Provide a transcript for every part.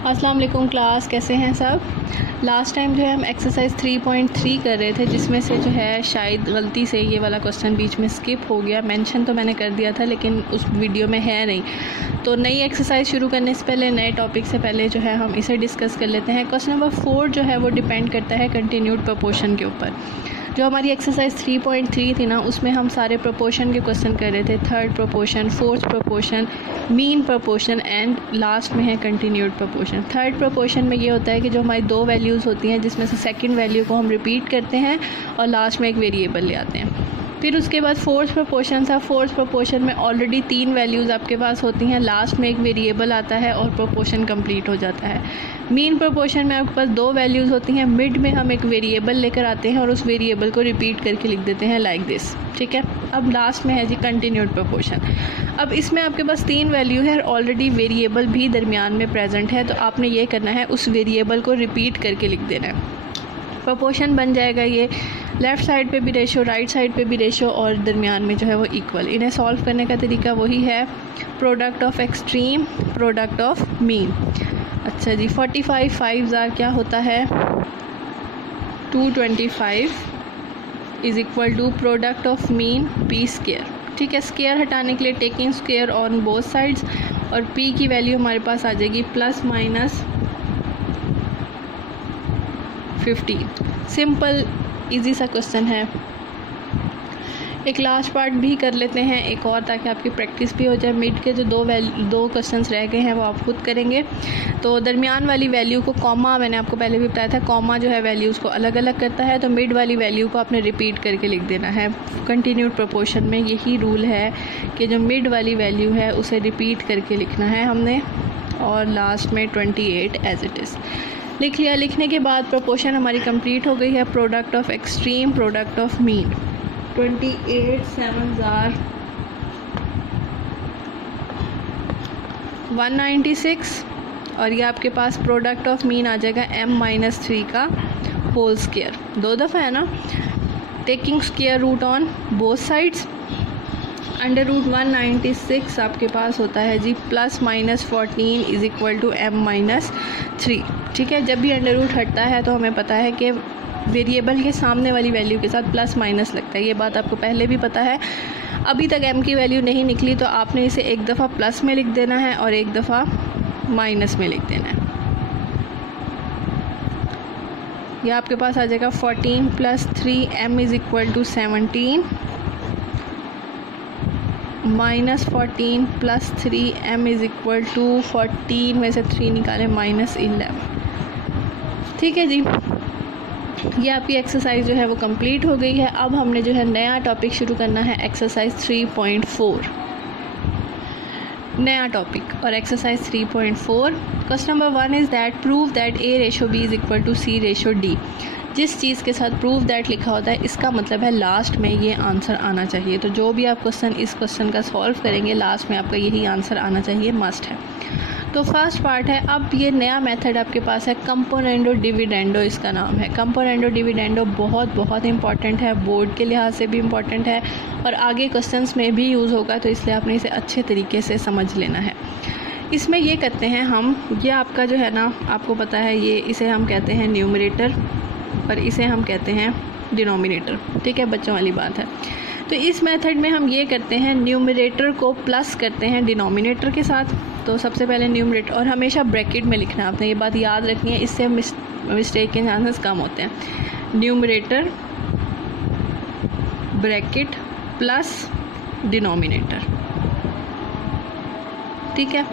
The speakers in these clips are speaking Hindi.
अस्सलाम वालेकुम क्लास, कैसे हैं सब। लास्ट टाइम जो है हम एक्सरसाइज 3.3 कर रहे थे, जिसमें से जो है शायद गलती से ये वाला क्वेश्चन बीच में स्किप हो गया। मेंशन तो मैंने कर दिया था लेकिन उस वीडियो में है नहीं। तो नई एक्सरसाइज शुरू करने से पहले, नए टॉपिक से पहले जो है हम इसे डिस्कस कर लेते हैं। क्वेश्चन नंबर 4 जो है वो डिपेंड करता है कंटिन्यूड प्रोपोर्शन के ऊपर। जो हमारी एक्सरसाइज 3.3 थी ना, उसमें हम सारे प्रोपोर्शन के क्वेश्चन कर रहे थे। Third proportion, fourth proportion, mean proportion and last में है कंटिन्यूड प्रोपोर्शन। थर्ड प्रोपोर्शन में ये होता है कि जो हमारी दो वैल्यूज़ होती हैं, जिसमें से सेकंड वैल्यू को हम रिपीट करते हैं और लास्ट में एक वेरिएबल ले आते हैं। फिर उसके बाद फोर्थ प्रोपोर्शन था। फोर्थ प्रोपोर्शन में ऑलरेडी 3 वैल्यूज़ आपके पास होती हैं, लास्ट में एक वेरिएबल आता है और प्रोपोर्शन कंप्लीट हो जाता है। मीन प्रोपोर्शन में आपके पास 2 वैल्यूज़ होती हैं, मिड में हम एक वेरिएबल लेकर आते हैं और उस वेरिएबल को रिपीट करके लिख देते हैं लाइक दिस, ठीक है। अब लास्ट में है जी कंटिन्यूड प्रोपोर्शन। अब इसमें आपके पास 3 वैल्यू है और ऑलरेडी वेरिएबल भी दरमियान में प्रेजेंट है, तो आपने ये करना है, उस वेरिएबल को रिपीट करके लिख देना है। प्रोपोर्शन बन जाएगा ये लेफ़्ट साइड पे भी रेशो, राइट साइड पे भी रेशो और दरमियान में जो है वो इक्वल। इन्हें सॉल्व करने का तरीका वही है, product of extreme, product of mean. अच्छा जी, 45 5 क्या होता है, 225 is equal to product of mean P square, ठीक है। स्क्वायर हटाने के लिए taking square on both sides, और पी की वैल्यू हमारे पास आ जाएगी प्लस माइनस 50। सिंपल इजी सा क्वेश्चन है। एक लास्ट पार्ट भी कर लेते हैं एक और, ताकि आपकी प्रैक्टिस भी हो जाए। मिड के जो दो क्वेश्चंस रह गए हैं वो आप खुद करेंगे। तो दरमियान वाली वैल्यू को कॉमा, मैंने आपको पहले भी बताया था, कॉमा जो है वैल्यूज़ को अलग अलग करता है, तो मिड वाली वैल्यू को आपने रिपीट करके लिख देना है। कंटिन्यूड प्रोपोर्शन में यही रूल है कि जो मिड वाली वैल्यू है उसे रिपीट करके लिखना है हमने, और लास्ट में 28 एज इट इज़ लिख लिया। लिखने के बाद प्रोपोर्शन हमारी कंप्लीट हो गई है। Product of extreme, product of mean, 28 7 are 196, और ये आपके पास प्रोडक्ट ऑफ मीन आ जाएगा m-3 का होल स्क्वायर। 2 दफ़ा है ना, taking square root on both sides. Under root 196 आपके पास होता है जी plus minus 14 is equal to m-3, ठीक है। जब भी अंडर रूट हटता है तो हमें पता है कि वेरिएबल के सामने वाली वैल्यू के साथ प्लस माइनस लगता है, ये बात आपको पहले भी पता है। अभी तक m की वैल्यू नहीं निकली तो आपने इसे एक दफ़ा प्लस में लिख देना है और एक दफ़ा माइनस में लिख देना है। यह आपके पास आ जाएगा 14 + 3 m is equal to 17 -14 + 3 m is equal to 14 में से 3 निकालें -11, ठीक है जी। ये आपकी एक्सरसाइज जो है वो कंप्लीट हो गई है। अब हमने जो है नया टॉपिक शुरू करना है, एक्सरसाइज 3.4, नया टॉपिक। और exercise 3.4 question number 1 is that prove that A/B is equal to C/D। जिस चीज़ के साथ प्रूव दैट लिखा होता है, इसका मतलब है लास्ट में ये आंसर आना चाहिए। तो जो भी आप इस क्वेश्चन का सॉल्व करेंगे, लास्ट में आपका यही आंसर आना चाहिए, मस्ट है। तो फर्स्ट पार्ट है। अब ये नया मेथड आपके पास है, कंपोनेंडो डिविडेंडो इसका नाम है। कंपोनेंडो डिविडेंडो बहुत इंपॉर्टेंट है, बोर्ड के लिहाज से भी इम्पॉर्टेंट है और आगे क्वेश्चंस में भी यूज़ होगा, तो इसलिए आपने इसे अच्छे तरीके से समझ लेना है। इसमें ये करते हैं हम, ये आपका जो है ना, आपको पता है ये, इसे हम कहते हैं न्यूमरेटर और इसे हम कहते हैं डिनोमिनेटर, ठीक है, बच्चों वाली बात है। तो इस मेथड में हम ये करते हैं, न्यूमरेटर को प्लस करते हैं डिनोमिनेटर के साथ। तो सबसे पहले न्यूमरेटर, और हमेशा ब्रैकेट में लिखना है, आपने ये बात याद रखनी है, इससे मिस्टेक के चांसेस कम होते हैं। न्यूमरेटर ब्रैकेट प्लस डिनोमिनेटर, ठीक है।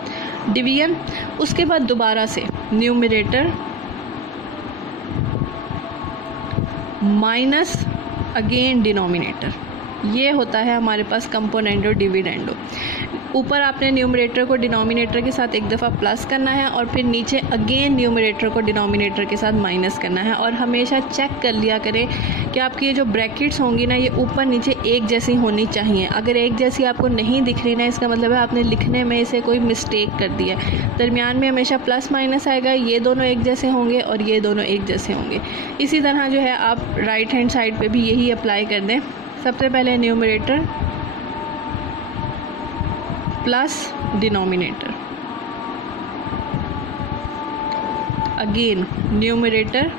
डिवीजन, उसके बाद दोबारा से न्यूमरेटर माइनस अगेन डिनोमिनेटर, ये होता है हमारे पास कंपोनेंडो डिविडेंडो। ऊपर आपने न्यूमरेटर को डिनोमिनेटर के साथ एक दफ़ा प्लस करना है और फिर नीचे अगेन न्यूमरेटर को डिनोमिनेटर के साथ माइनस करना है। और हमेशा चेक कर लिया करें कि आपकी ये जो ब्रैकेट्स होंगी ना, ये ऊपर नीचे एक जैसी होनी चाहिए। अगर एक जैसी आपको नहीं दिख रही ना, इसका मतलब है आपने लिखने में इसे कोई मिस्टेक कर दिया है। दरमियान में हमेशा प्लस माइनस आएगा, ये दोनों एक जैसे होंगे और ये दोनों एक जैसे होंगे। इसी तरह जो है आप राइट हैंड साइड पर भी यही अप्लाई कर दें। सबसे पहले numerator plus denominator, again numerator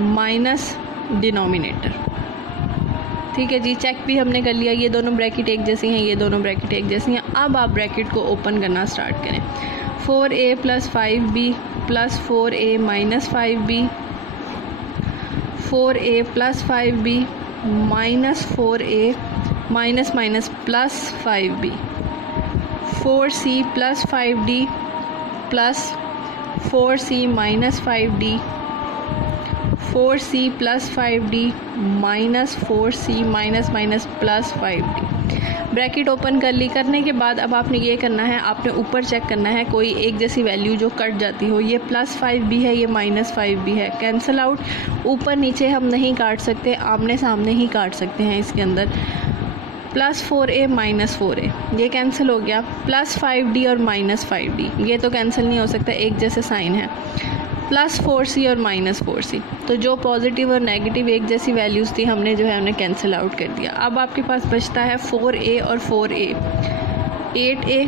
minus denominator. ठीक है जी, चेक भी हमने कर लिया, ये दोनों ब्रैकेट एक जैसी हैं, ये दोनों ब्रैकेट एक जैसी हैं। अब आप ब्रैकेट को ओपन करना स्टार्ट करें। 4a + 5b + 4a - 5b, 4a + 5b - 4a minus minus plus 5b, 4c + 5d + 4c - 5d, 4c + 5d - 4c + 5d। Bracket open कर ली। करने के बाद अब आपने ये करना है, आपने ऊपर चेक करना है कोई एक जैसी वैल्यू जो कट जाती हो। ये +5b है, ये -5b है, कैंसिल आउट। ऊपर नीचे हम नहीं काट सकते, आमने सामने ही काट सकते हैं इसके अंदर। +4a - 4a ये कैंसिल हो गया। +5d और -5d ये तो कैंसिल नहीं हो सकता, एक जैसे साइन है। +4c और -4c, तो जो पॉजिटिव और नेगेटिव एक जैसी वैल्यूज़ थी हमने जो है उन्हें कैंसिल आउट कर दिया। अब आपके पास बचता है 4a और 4a, 8a,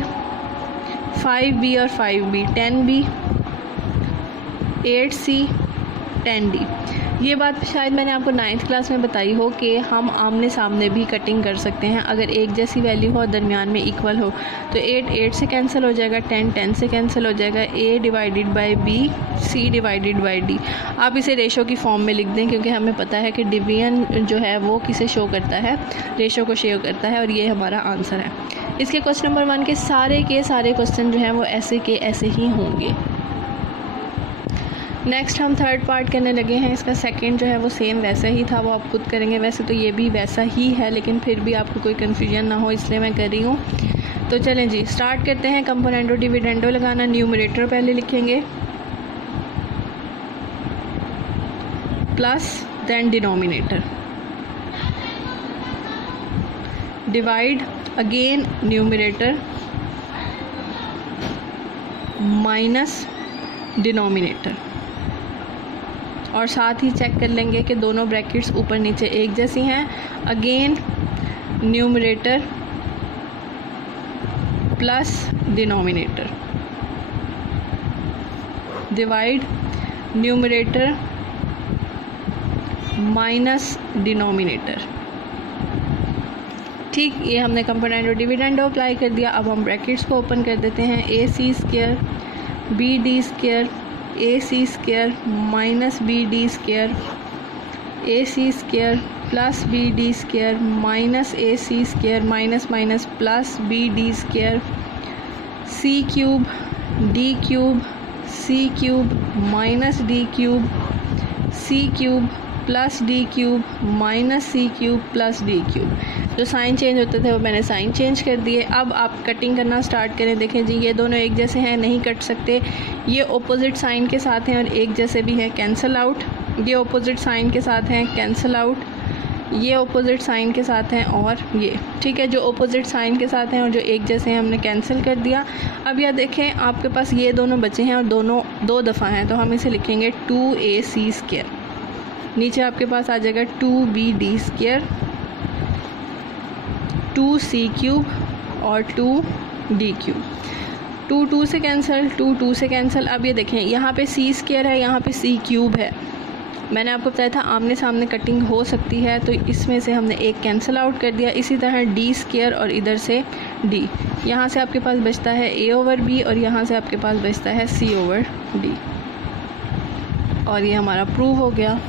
5b और 5b, 10b, 8c, 10d। ये बात शायद मैंने आपको 9th क्लास में बताई हो कि हम आमने सामने भी कटिंग कर सकते हैं अगर एक जैसी वैल्यू हो और दरमियान में इक्वल हो। तो 8 8 से कैंसिल हो जाएगा, 10 10 से कैंसिल हो जाएगा, a divided by b, c divided by d। आप इसे रेशो की फॉर्म में लिख दें क्योंकि हमें पता है कि डिवीजन जो है वो किसे शो करता है, रेशो को शो करता है, और ये हमारा आंसर है। इसके क्वेश्चन नंबर 1 के सारे क्वेश्चन जो हैं वो ऐसे के ऐसे ही होंगे। नेक्स्ट हम थर्ड पार्ट करने लगे हैं। इसका सेकंड जो है वो सेम वैसा ही था, वो आप खुद करेंगे। वैसे तो ये भी वैसा ही है लेकिन फिर भी आपको कोई कन्फ्यूजन ना हो इसलिए मैं कर रही हूँ। तो चलें जी, स्टार्ट करते हैं। कंपोनेंडो डिविडेंडो लगाना। न्यूमरेटर पहले लिखेंगे plus than denominator, divide again numerator minus denominator, और साथ ही चेक कर लेंगे कि दोनों ब्रैकेट्स ऊपर नीचे एक जैसी हैं। Again numerator plus denominator, divide numerator minus denominator. ठीक, ये हमने कंपोनेंडो डिविडेंडो अप्लाई कर दिया। अब हम ब्रैकेट्स को ओपन कर देते हैं। ac² bd² ac² - bd², ac² + bd² - ac² minus minus plus bd², c³ d³ c³ - d³ c³ + d³ - c³ + d³। जो साइन चेंज होते थे वो मैंने साइन चेंज कर दिए। अब आप कटिंग करना स्टार्ट करें। देखें जी, ये दोनों एक जैसे हैं, नहीं कट सकते। ये ऑपोजिट साइन के साथ हैं और एक जैसे भी हैं, कैंसिल आउट। ये ऑपोजिट साइन के साथ हैं, कैंसिल आउट। ये ऑपोजिट साइन के साथ हैं और ये, ठीक है, जो ऑपोजिट साइन के साथ हैं और जो एक जैसे हैं हमने कैंसिल कर दिया। अब यह देखें, आपके पास ये दोनों बचे हैं और दोनों 2 दफ़ा हैं, तो हम इसे लिखेंगे 2ac²। नीचे आपके पास आ जाएगा 2bd², 2c³ और 2d³। 2 2 से कैंसिल, 2 2 से कैंसिल। अब ये देखें, यहाँ पे c² है, यहाँ पे c³ है। मैंने आपको बताया था आमने सामने कटिंग हो सकती है, तो इसमें से हमने एक कैंसिल आउट कर दिया। इसी तरह d² और इधर से d। यहाँ से आपके पास बचता है a/b और यहाँ से आपके पास बचता है c/d। और ये हमारा प्रूव हो गया।